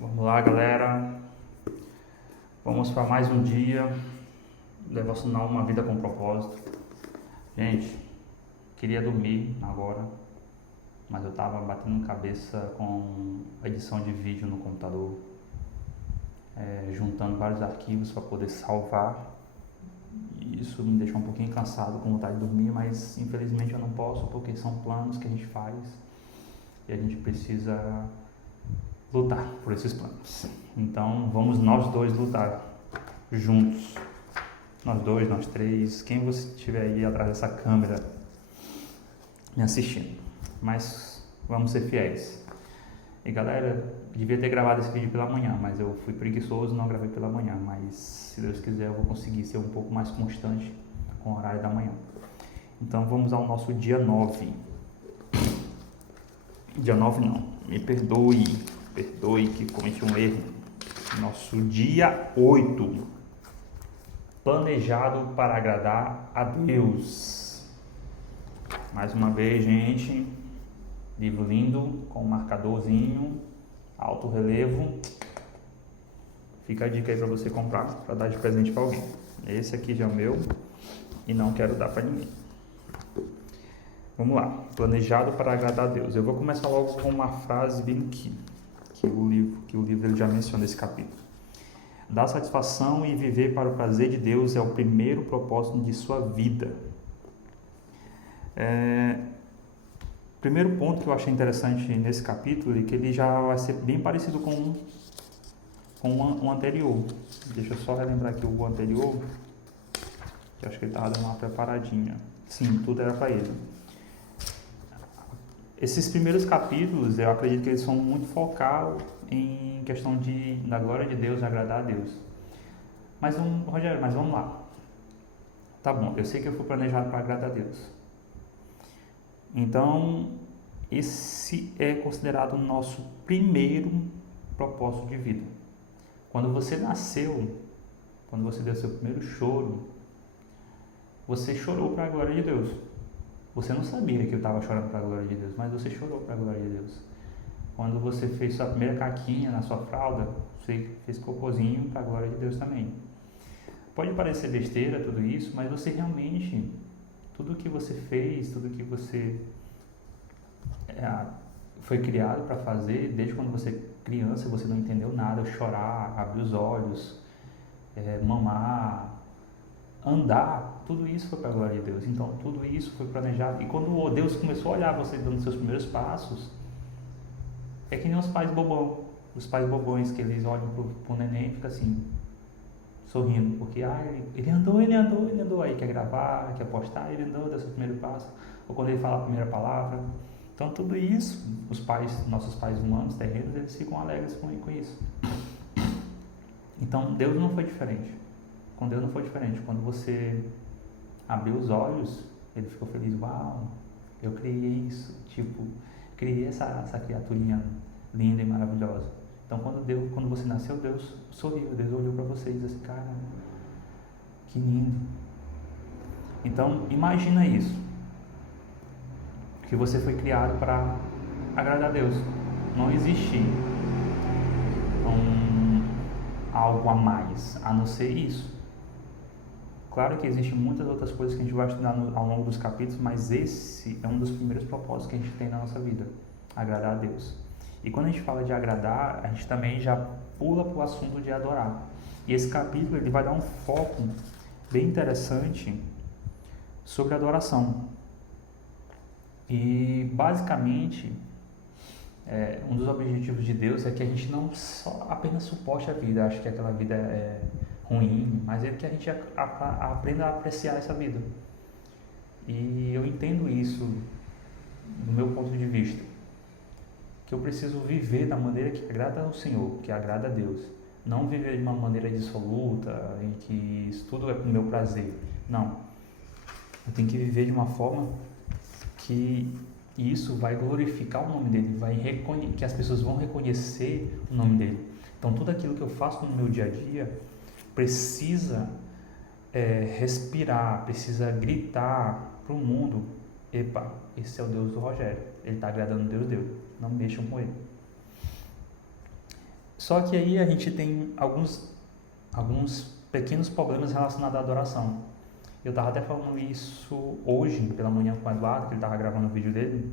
Vamos lá, galera. Vamos para mais um dia devocional Uma Vida com Propósito. Gente, queria dormir agora, mas eu tava batendo cabeça com a edição de vídeo no computador, juntando vários arquivos para poder salvar. E isso me deixou um pouquinho cansado, com vontade de dormir, mas infelizmente eu não posso, porque são planos que a gente faz e a gente precisa lutar por esses planos. Então vamos nós dois lutar juntos, nós dois, nós três, quem você estiver aí atrás dessa câmera me assistindo, mas vamos ser fiéis. E galera, devia ter gravado esse vídeo pela manhã, mas eu fui preguiçoso e não gravei pela manhã, mas se Deus quiser eu vou conseguir ser um pouco mais constante com o horário da manhã. Então vamos ao nosso dia 9. Dia 9 não, me perdoe que cometi um erro. Nosso dia 8, planejado para agradar a Deus. Mais uma vez, gente, livro lindo, com um marcadorzinho, alto relevo. Fica a dica aí para você comprar, para dar de presente para alguém. Esse aqui já é o meu e não quero dar para ninguém. Vamos lá, planejado para agradar a Deus. Eu vou começar logo com uma frase bem aqui, que o livro ele já menciona esse capítulo. Dar satisfação e viver para o prazer de Deus é o primeiro propósito de sua vida. Primeiro ponto que eu achei interessante nesse capítulo é que ele já vai ser bem parecido com o anterior. Deixa eu só relembrar aqui o anterior, que acho que ele estava dando uma preparadinha. Sim, tudo era para ele. Esses primeiros capítulos, eu acredito que eles são muito focados em questão da glória de Deus, agradar a Deus. Rogério, mas vamos lá. Tá bom, eu sei que eu fui planejado para agradar a Deus. Então, esse é considerado o nosso primeiro propósito de vida. Quando você nasceu, quando você deu seu primeiro choro, você chorou para a glória de Deus. Você não sabia que eu estava chorando para a glória de Deus, mas você chorou para a glória de Deus. Quando você fez sua primeira caquinha na sua fralda, você fez cocôzinho para a glória de Deus também. Pode parecer besteira tudo isso, mas você realmente, tudo que você fez, tudo que você foi criado para fazer, desde quando você é criança, você não entendeu nada, chorar, abrir os olhos, mamar, andar, tudo isso foi para a glória de Deus. Então tudo isso foi planejado. E quando Deus começou a olhar você dando seus primeiros passos, é que nem os pais bobões que eles olham pro neném e ficam assim, sorrindo, porque ele andou, aí quer gravar, quer postar, ele andou, deu seu primeiro passo, ou quando ele fala a primeira palavra. Então tudo isso, nossos pais humanos, terrenos, eles ficam alegres com isso. Então Deus não foi diferente. Com Deus não foi diferente. Quando você abriu os olhos, ele ficou feliz. Uau, eu criei isso. Criei essa criaturinha linda e maravilhosa. Então, quando você nasceu, Deus sorriu. Deus olhou para você e disse assim, cara, que lindo. Então, imagina isso. Que você foi criado para agradar a Deus. Não existe algo a mais, a não ser isso. Claro que existem muitas outras coisas que a gente vai estudar ao longo dos capítulos, mas esse é um dos primeiros propósitos que a gente tem na nossa vida, agradar a Deus. E quando a gente fala de agradar, a gente também já pula para o assunto de adorar. E esse capítulo ele vai dar um foco bem interessante sobre adoração. E basicamente, um dos objetivos de Deus é que a gente não só apenas suporte a vida, acho que aquela vida é ruim, mas é que a gente aprenda a apreciar essa vida. E eu entendo isso do meu ponto de vista, que eu preciso viver da maneira que agrada ao Senhor, que agrada a Deus. Não viver de uma maneira dissoluta, em que isso tudo é para o meu prazer. Não. Eu tenho que viver de uma forma que isso vai glorificar o nome dele, que as pessoas vão reconhecer o nome dele. Então tudo aquilo que eu faço no meu dia a dia precisa respirar, precisa gritar para o mundo, epa, esse é o Deus do Rogério, ele está agradando o Deus dele, não mexam com ele. Só que aí a gente tem alguns pequenos problemas relacionados à adoração. Eu estava até falando isso hoje, pela manhã, com o Eduardo, que ele estava gravando o vídeo dele,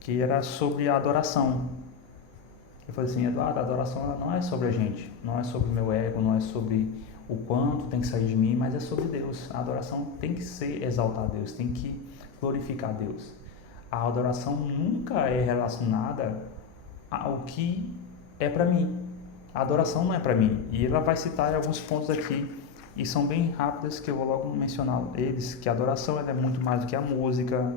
que era sobre a adoração. Eu falei assim, Eduardo, a adoração ela não é sobre a gente, não é sobre o meu ego, não é sobre o quanto tem que sair de mim, mas é sobre Deus. A adoração tem que ser exaltar a Deus, tem que glorificar a Deus. A adoração nunca é relacionada ao que é para mim. A adoração não é para mim. E ela vai citar alguns pontos aqui, e são bem rápidos, que eu vou logo mencionar eles, que a adoração ela é muito mais do que a música,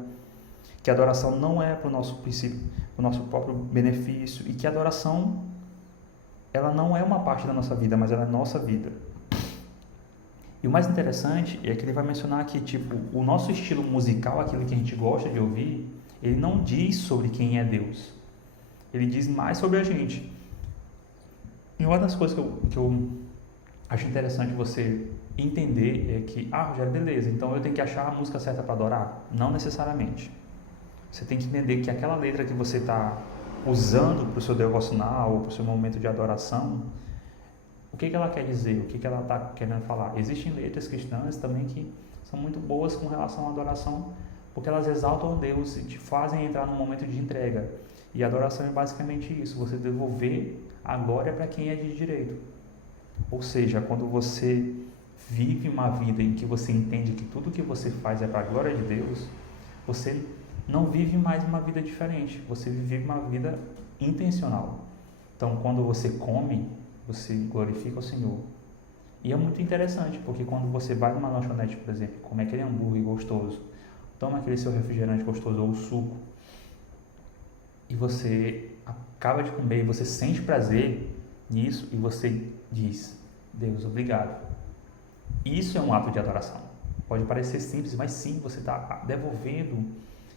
que a adoração não é para o nosso princípio, para o nosso próprio benefício, e que a adoração ela não é uma parte da nossa vida, mas ela é nossa vida. E o mais interessante é que ele vai mencionar que tipo, o nosso estilo musical, aquilo que a gente gosta de ouvir, ele não diz sobre quem é Deus. Ele diz mais sobre a gente. E uma das coisas que eu acho interessante você entender é que, Rogério, beleza, então eu tenho que achar a música certa para adorar? Não necessariamente. Você tem que entender que aquela letra que você está usando para o seu devocional ou para o seu momento de adoração, o que ela quer dizer? O que ela está querendo falar? Existem letras cristãs também que são muito boas com relação à adoração, porque elas exaltam Deus e te fazem entrar num momento de entrega. E a adoração é basicamente isso, você devolver a glória para quem é de direito. Ou seja, quando você vive uma vida em que você entende que tudo que você faz é para a glória de Deus, você não vive mais uma vida diferente, você vive uma vida intencional. Então, quando você come, você glorifica o Senhor. E é muito interessante, porque quando você vai numa lanchonete, por exemplo, come aquele hambúrguer gostoso, toma aquele seu refrigerante gostoso ou suco, e você acaba de comer e você sente prazer nisso e você diz, Deus, obrigado. Isso é um ato de adoração. Pode parecer simples, mas sim, você está devolvendo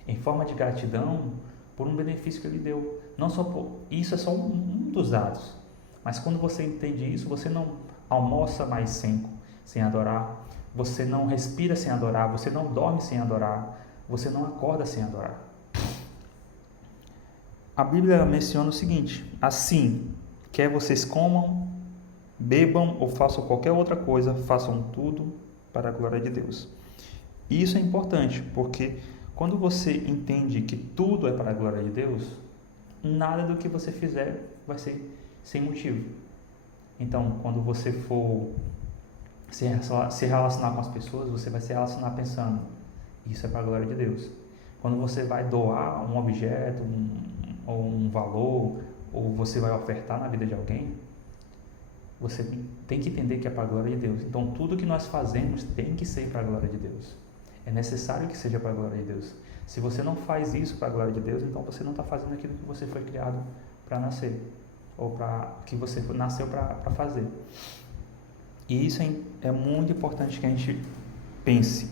em forma de gratidão por um benefício que Ele deu. Não só por, isso é só um dos atos. Mas quando você entende isso, você não almoça mais sem adorar, você não respira sem adorar, você não dorme sem adorar, você não acorda sem adorar. A Bíblia menciona o seguinte, assim, quer vocês comam, bebam ou façam qualquer outra coisa, façam tudo para a glória de Deus. E isso é importante, porque quando você entende que tudo é para a glória de Deus, nada do que você fizer vai ser sem motivo. Então, quando você for se relacionar com as pessoas, você vai se relacionar pensando, isso é para a glória de Deus. Quando você vai doar um objeto, ou um valor, ou você vai ofertar na vida de alguém, você tem que entender que é para a glória de Deus. Então, tudo que nós fazemos tem que ser para a glória de Deus. É necessário que seja para a glória de Deus. Se você não faz isso para a glória de Deus, então você não está fazendo aquilo que você foi criado para nascer, ou para que você nasceu para fazer. E isso é muito importante que a gente pense.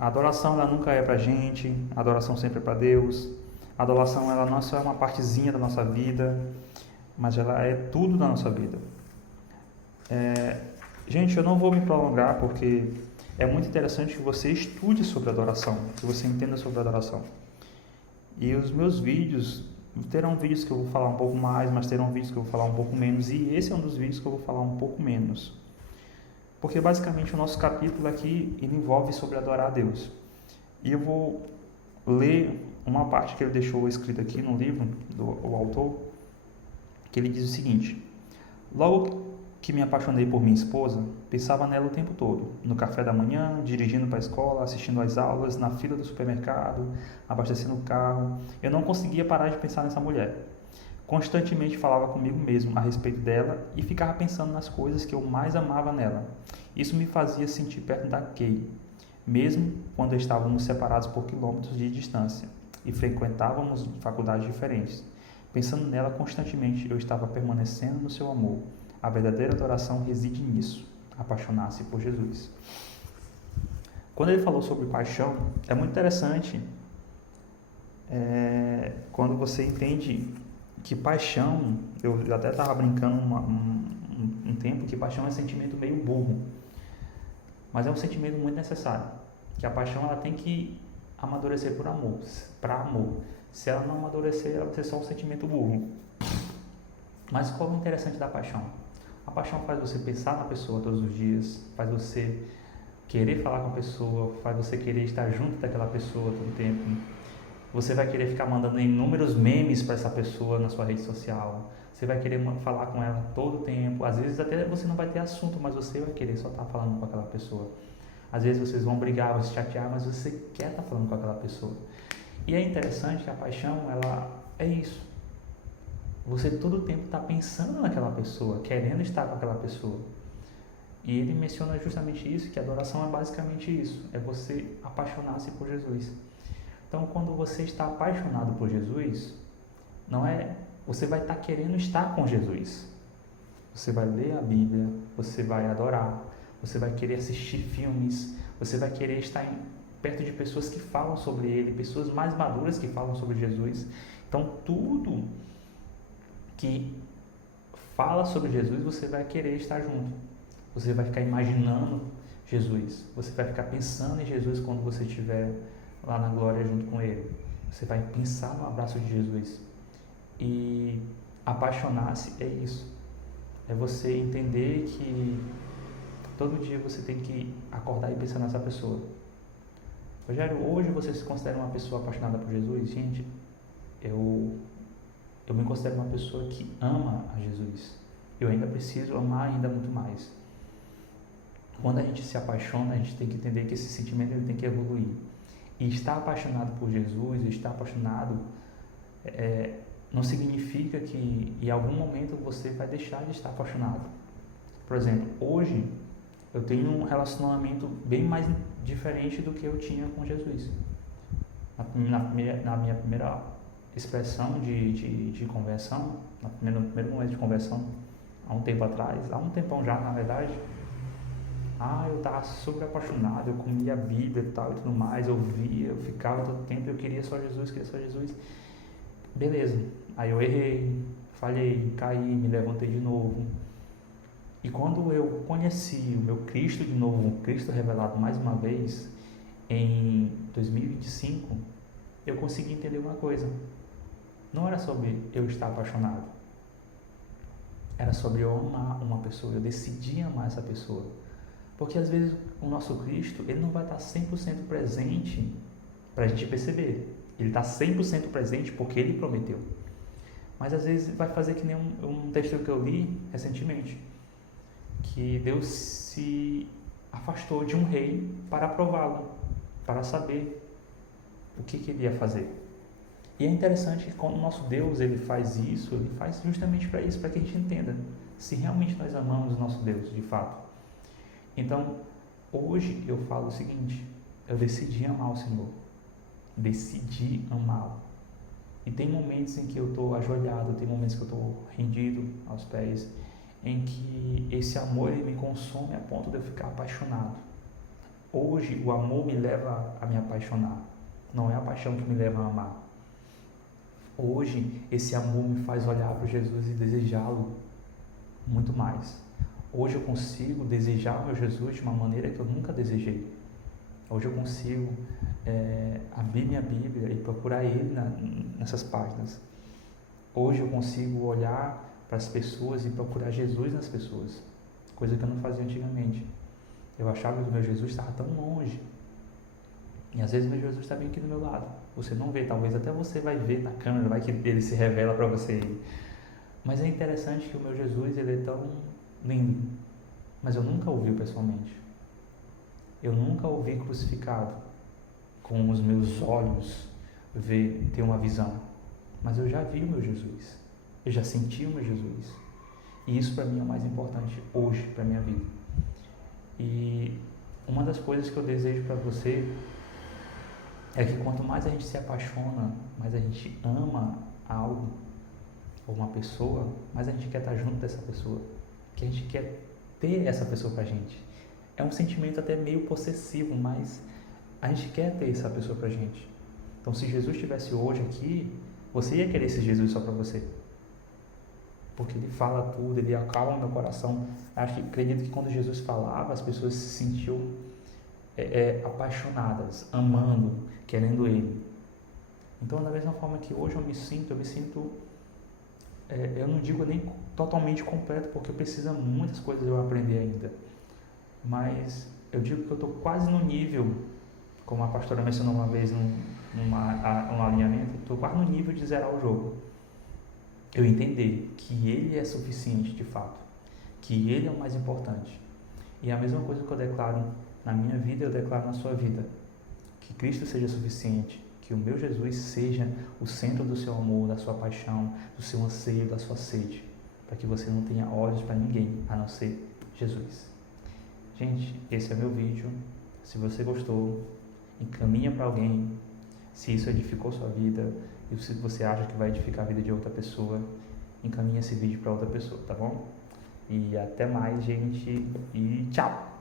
A adoração ela nunca é para a gente, a adoração sempre é para Deus. A adoração ela não só é uma partezinha da nossa vida, mas ela é tudo da nossa vida. Gente, eu não vou me prolongar porque é muito interessante que você estude sobre adoração, que você entenda sobre adoração. E os meus vídeos, terão vídeos que eu vou falar um pouco mais, mas terão vídeos que eu vou falar um pouco menos, e esse é um dos vídeos que eu vou falar um pouco menos. Porque basicamente o nosso capítulo aqui ele envolve sobre adorar a Deus. E eu vou ler uma parte que ele deixou escrita aqui no livro, do autor, que ele diz o seguinte: logo que me apaixonei por minha esposa, pensava nela o tempo todo, no café da manhã, dirigindo para a escola, assistindo às aulas, na fila do supermercado, abastecendo o carro. Eu não conseguia parar de pensar nessa mulher. Constantemente falava comigo mesmo a respeito dela e ficava pensando nas coisas que eu mais amava nela. Isso me fazia sentir perto da Kay, mesmo quando estávamos separados por quilômetros de distância e frequentávamos faculdades diferentes. Pensando nela constantemente, eu estava permanecendo no seu amor. A verdadeira adoração reside nisso, apaixonar-se por Jesus. Quando ele falou sobre paixão, é muito interessante quando você entende que paixão, eu até estava brincando um tempo, que paixão é um sentimento meio burro, mas é um sentimento muito necessário, que a paixão ela tem que amadurecer por amor, para amor. Se ela não amadurecer, ela vai ser só um sentimento burro. Mas qual é o interessante da paixão? A paixão faz você pensar na pessoa todos os dias, faz você querer falar com a pessoa, faz você querer estar junto daquela pessoa todo o tempo. Você vai querer ficar mandando inúmeros memes para essa pessoa na sua rede social. Você vai querer falar com ela todo o tempo. Às vezes até você não vai ter assunto, mas você vai querer só estar falando com aquela pessoa. Às vezes vocês vão brigar, vão se chatear, mas você quer estar falando com aquela pessoa. E é interessante que a paixão, ela é isso. Você todo o tempo está pensando naquela pessoa, querendo estar com aquela pessoa. E ele menciona justamente isso, que a adoração é basicamente isso. É você apaixonar-se por Jesus. Então, quando você está apaixonado por Jesus, não é, você vai estar querendo estar com Jesus. Você vai ler a Bíblia, você vai adorar, você vai querer assistir filmes, você vai querer estar perto de pessoas que falam sobre Ele, pessoas mais maduras que falam sobre Jesus. Então, tudo que fala sobre Jesus, você vai querer estar junto. Você vai ficar imaginando Jesus. Você vai ficar pensando em Jesus quando você estiver lá na glória junto com Ele. Você vai pensar no abraço de Jesus. E apaixonar-se é isso. É você entender que todo dia você tem que acordar e pensar nessa pessoa. Rogério, hoje você se considera uma pessoa apaixonada por Jesus? Gente, eu me considero uma pessoa que ama a Jesus. Eu ainda preciso amar ainda muito mais. Quando a gente se apaixona, a gente tem que entender que esse sentimento ele tem que evoluir. E estar apaixonado por Jesus, estar apaixonado, não significa que em algum momento você vai deixar de estar apaixonado. Por exemplo, hoje eu tenho um relacionamento bem mais diferente do que eu tinha com Jesus. Na minha primeira expressão de conversão, no primeiro momento de conversão, há um tempo atrás, há um tempão já na verdade, eu estava super apaixonado, eu comia a Bíblia e tal e tudo mais, eu via, eu ficava todo tempo, eu queria só Jesus. Beleza, aí eu errei, falhei, caí, me levantei de novo. E quando eu conheci o meu Cristo de novo, o Cristo revelado mais uma vez, em 2025, eu consegui entender uma coisa. Não era sobre eu estar apaixonado. Era sobre eu amar uma pessoa, eu decidi amar essa pessoa. Porque às vezes o nosso Cristo, ele não vai estar 100% presente para a gente perceber. Ele está 100% presente porque ele prometeu. Mas às vezes vai fazer que nem um texto que eu li recentemente. Que Deus se afastou de um rei para prová-lo, para saber o que ele ia fazer. E é interessante que quando o nosso Deus ele faz isso, ele faz justamente para isso, para que a gente entenda se realmente nós amamos o nosso Deus, de fato. Então, hoje eu falo o seguinte, eu decidi amar o Senhor, decidi amá-lo. E tem momentos em que eu estou ajoelhado, tem momentos que eu estou rendido aos pés, em que esse amor ele me consome a ponto de eu ficar apaixonado. Hoje o amor me leva a me apaixonar, não é a paixão que me leva a amar. Hoje esse amor me faz olhar para Jesus e desejá-lo muito mais. Hoje eu consigo desejar o meu Jesus de uma maneira que eu nunca desejei. Hoje eu consigo abrir minha Bíblia e procurar Ele nessas páginas. Hoje eu consigo olhar para as pessoas e procurar Jesus nas pessoas, coisa que eu não fazia antigamente. Eu achava que o meu Jesus estava tão longe. E às vezes o meu Jesus está bem aqui do meu lado. Você não vê, talvez até você vai ver na câmera, vai que ele se revela para você. Mas é interessante que o meu Jesus ele é tão lindo, mas eu nunca o vi pessoalmente. Eu nunca o vi crucificado, com os meus olhos ter uma visão. Mas eu já vi o meu Jesus, eu já senti o meu Jesus. E isso para mim é o mais importante hoje para a minha vida. E uma das coisas que eu desejo para você é que quanto mais a gente se apaixona, mais a gente ama algo ou uma pessoa, mais a gente quer estar junto dessa pessoa, que a gente quer ter essa pessoa pra gente. É um sentimento até meio possessivo, mas a gente quer ter essa pessoa pra gente. Então se Jesus estivesse hoje aqui, você ia querer esse Jesus só pra você. Porque ele fala tudo, ele acalma meu coração. Acredito que quando Jesus falava, as pessoas se sentiam apaixonadas, amando, querendo Ele. Então, da mesma forma que hoje eu me sinto eu não digo nem totalmente completo, porque precisa muitas coisas eu aprender ainda. Mas eu digo que eu estou quase no nível, como a pastora mencionou uma vez um alinhamento, estou quase no nível de zerar o jogo. Eu entender que Ele é suficiente de fato, que Ele é o mais importante. E a mesma coisa que eu declaro na minha vida, eu declaro na sua vida. Que Cristo seja suficiente, que o meu Jesus seja o centro do seu amor, da sua paixão, do seu anseio, da sua sede, para que você não tenha olhos para ninguém, a não ser Jesus. Gente, esse é meu vídeo. Se você gostou, encaminha para alguém. Se isso edificou sua vida e se você acha que vai edificar a vida de outra pessoa, encaminha esse vídeo para outra pessoa, tá bom? E até mais, gente, e tchau!